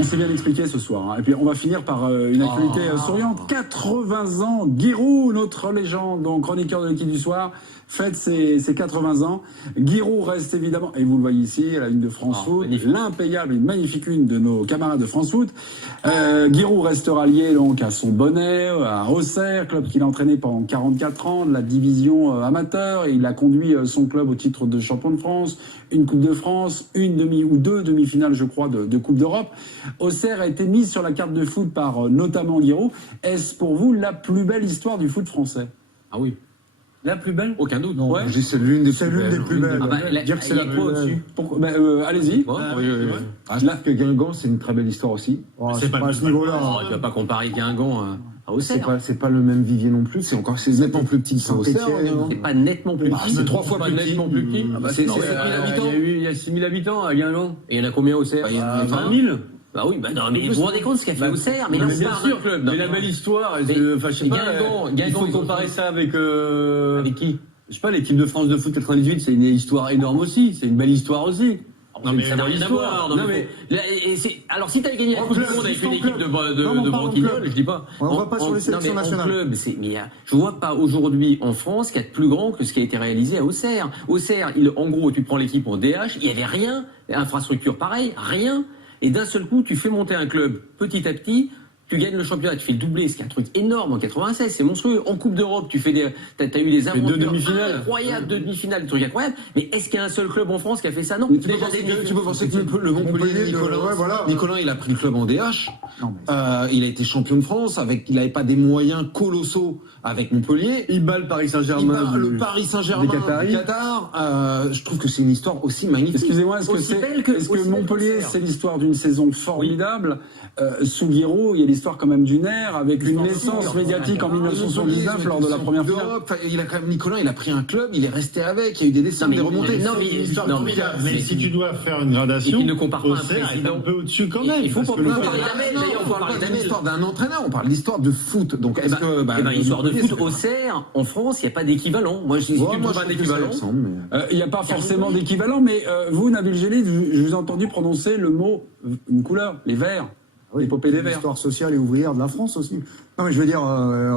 On s'est bien expliqué ce soir. Hein. Et puis on va finir par une actualité souriante. 80 ans, Giroud, notre légende, donc chroniqueur de l'équipe du soir, fête ses 80 ans. Giroud reste évidemment, et vous le voyez ici, à la une de France Foot, l'impayable et magnifique une de nos camarades de France Foot. Giroud restera lié donc à son bonnet, à Auxerre, club qu'il a entraîné pendant 44 ans, de la division amateur. Et il a conduit son club au titre de champion de France, une Coupe de France, deux demi-finales, je crois, de Coupe d'Europe. Auxerre a été mise sur la carte de foot par notamment Giroud. Est-ce pour vous la plus belle histoire du foot français? Ah oui. La plus belle? Aucun doute. Ouais. C'est l'une des plus belles. Dire que c'est la plus belle. Allez-y. Je trouve que Guingamp, c'est une très belle histoire aussi. C'est pas à ce niveau-là. Tu vas pas comparer Guingamp à Auxerre. C'est pas le même vivier non plus. C'est nettement plus petit que Auxerre. C'est pas nettement plus petit. C'est 3 fois plus petit. Nettement plus petit. C'est 6 000 habitants. Il y a 6 000 habitants à Guingamp. Et il y en a combien à Auxerre? Il y en a 20 000. Bah oui, non, mais vous vous rendez compte ce qu'a fait Auxerre? Mais bien sûr, club. Mais la belle histoire. Enfin, je sais pas. Il faut comparer ça avec qui? Je sais pas, l'équipe de France de foot 98, c'est une histoire énorme aussi. C'est une belle histoire aussi. Non, mais ça n'a rien à voir. Alors, si t'avais gagné la Coupe du Monde avec une équipe de branquignoles, je dis pas. On va pas sur les sélections nationales. Je vois pas aujourd'hui en France qu'il y a de plus grand que ce qui a été réalisé à Auxerre. Auxerre, en gros, tu prends l'équipe en DH, il y avait rien, infrastructure pareil, rien. Et d'un seul coup, tu fais monter un club petit à petit, tu gagnes le championnat, tu fais le doublé, c'est un truc énorme en 96, c'est monstrueux. En Coupe d'Europe, t'as eu des aventures incroyables, deux demi-finales, des trucs incroyables. Mais est-ce qu'il y a un seul club en France qui a fait ça? Non. Tu peux penser que le Montpellier, Nicolas, il a pris le club en DH. Il a été champion de France, il n'avait pas des moyens colossaux avec Montpellier. Il bat le Paris Saint-Germain. Le Paris Saint-Germain du Qatar. Je trouve que c'est une histoire aussi magnifique. Excusez-moi, est-ce que Montpellier, c'est l'histoire d'une saison formidable? Sous Giroud, il y a l'histoire quand même d'une ère avec une naissance médiatique en 1979 lors de la première finale. Nicolas, il a pris un club, il est resté avec, il y a eu des descentes, des remontées. Mais si tu dois faire une gradation, il ne compare pas un président un peu au-dessus quand même. Il faut pas parler d'Amel. D'ailleurs, on parle pas de l'histoire d'un entraîneur, on parle de l'histoire de foot. Donc, est-ce que l'histoire de foot Auxerre, en France, il n'y a pas d'équivalent. Moi, je ne trouve pas d'équivalent. Il n'y a pas forcément d'équivalent, mais vous, Nabil Jelid, je vous ai entendu prononcer le mot une couleur, les Verts. L'épopée des Verts. L'histoire sociale et ouvrière de la France aussi. Non, mais je veux dire,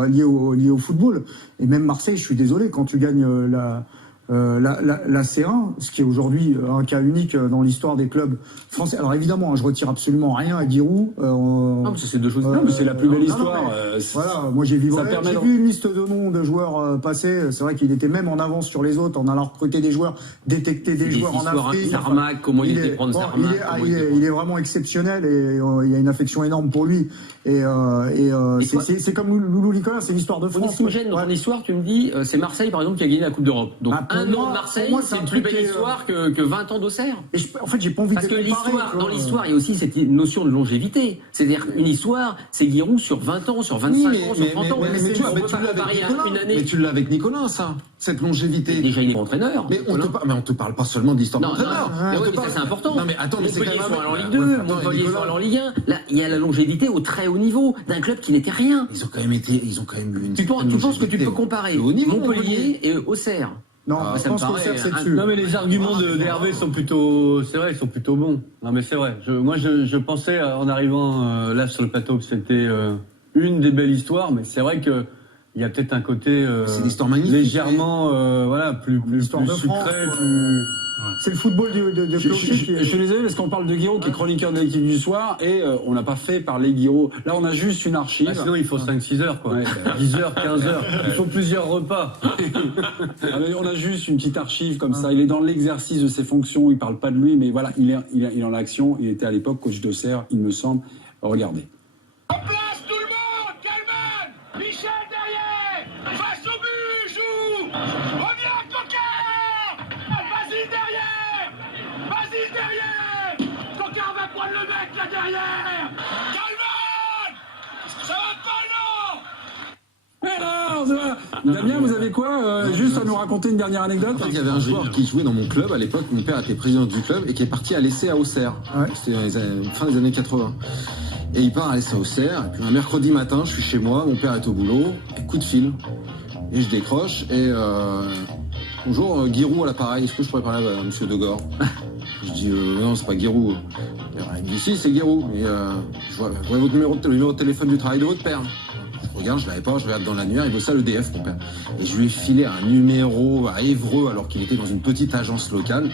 lié au football. Et même Marseille, je suis désolé, quand tu gagnes la C1, ce qui est aujourd'hui un cas unique dans l'histoire des clubs français. Alors évidemment, je retire absolument rien à Giroud. Non, mais c'est deux choses. Non, mais c'est la plus belle histoire. Voilà, moi j'ai vu une liste de noms de joueurs passer. C'est vrai qu'il était même en avance sur les autres en allant recruter des joueurs, détecter des joueurs en Afrique. Zarmak, comment il était prendre Zarmak. Il est vraiment exceptionnel et il y a une affection énorme pour lui. Et c'est comme Loulou Nicolas, c'est l'histoire de France. Ce qui me gêne dans ton histoire, tu me dis, c'est Marseille par exemple qui a gagné la Coupe d'Europe. Donc un an de Marseille, c'est une plus belle histoire que 20 ans d'Auxerre. En fait, j'ai pas envie de comparer. Dans l'histoire, il y a aussi cette notion de longévité. C'est-à-dire une histoire, c'est Giroud sur 20 ans, sur 25 ans, sur 30 ans. Mais tu l'as avec Nicolas, ça, cette longévité. Déjà, il est entraîneur. Mais on te parle pas seulement d'histoire d'entraîneur. Ça c'est important. Non mais attends, mais c'est Montpellier sont allés en Ligue 2, Montpellier sont allés en Ligue 1. Là, il y a la longévité au très haut niveau d'un club qui n'était rien. Ils ont quand même eu une. Tu penses que tu peux comparer Montpellier et Auxerre? Non, je pense qu'Auxerre, c'est dessus. Non, mais les arguments d'Hervé sont plutôt, c'est vrai, ils sont plutôt bons. Non, mais c'est vrai. Moi, je pensais, en arrivant là sur le plateau, que c'était une des belles histoires, mais c'est vrai que il y a peut-être un côté c'est une histoire magnifique, légèrement, plus sucré, plus. C'est le football de je suis désolé parce qu'on parle de Giroud qui est chroniqueur de l'équipe du soir et on n'a pas fait parler Giroud. Là, on a juste une archive. Sinon, il faut 5-6 heures, quoi. 10 heures, 15 heures. Il faut plusieurs repas. On a juste une petite archive comme ça. Il est dans l'exercice de ses fonctions. Il parle pas de lui, mais voilà, il est en l'action. Il était à l'époque coach d'Auxerre, il me semble. Regardez. En place, tout le monde! Calman! Michel derrière! Face au but, joue! Reviens, Coquin! Vas-y derrière! Vas-y derrière! Coquin va prendre le mec là derrière! Calman! Ça va pas, non? Alors, Damien, vous avez quoi juste à nous raconter une dernière anecdote? Il y avait un joueur qui jouait dans mon club à l'époque. Mon père était président du club et qui est parti à l'essai à Auxerre. C'était fin des années 80. Et il part à l'essai à Auxerre. Et puis un mercredi matin, je suis chez moi, mon père est au boulot, et coup de fil. Et je décroche et bonjour, Giroud à l'appareil. Est-ce que je pourrais parler à Monsieur Degord? Je dis non, c'est pas Guérou. Il me dit si, c'est Guérou. Et je vois votre numéro de téléphone du travail de votre père. Je regarde, je l'avais pas, je regarde dans l'annuaire, il bossait à l'EDF, mon père. Et je lui ai filé un numéro à Évreux alors qu'il était dans une petite agence locale.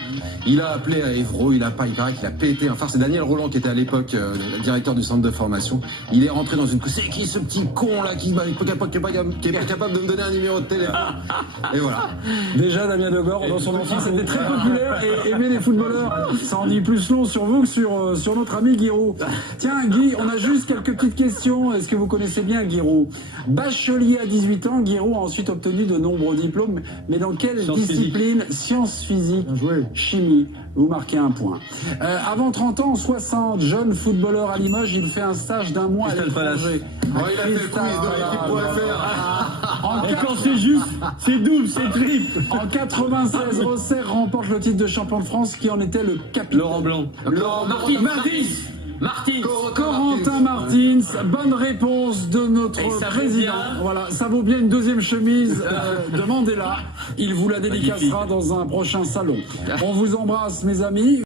Il a appelé à Évreux, il paraît qu'il a pété un phare. C'est Daniel Roland qui était à l'époque le directeur du centre de formation. Il est rentré dans une... C'est qui ce petit con là qui est pas capable de me donner un numéro de téléphone? Et voilà. Déjà, Damien Degord, dans son enfance, était très populaire et aimait les footballeurs. Ça en dit plus long sur vous que sur notre ami Guiraud. Tiens, Guy, on a juste quelques petites questions. Est-ce que vous connaissez bien Guiraud? Bachelier à 18 ans, Guiraud a ensuite obtenu de nombreux diplômes. Mais dans quelle discipline? Sciences physiques, chimie. Vous marquez un point. Avant 30 ans, 60, jeune footballeur à Limoges, il fait un stage d'un mois à l'étranger. Il a fait le quiz dans l'équipe.fr. Et quand c'est juste, c'est double, c'est triple. En 96, Auxerre remporte le titre de champion de France qui en était le capitaine. Laurent Blanc. Martins. Corentin Martins, bonne réponse de notre président. Voilà, ça vaut bien une deuxième chemise de Mandela. Il vous la dédicacera dans un prochain salon. On vous embrasse, mes amis.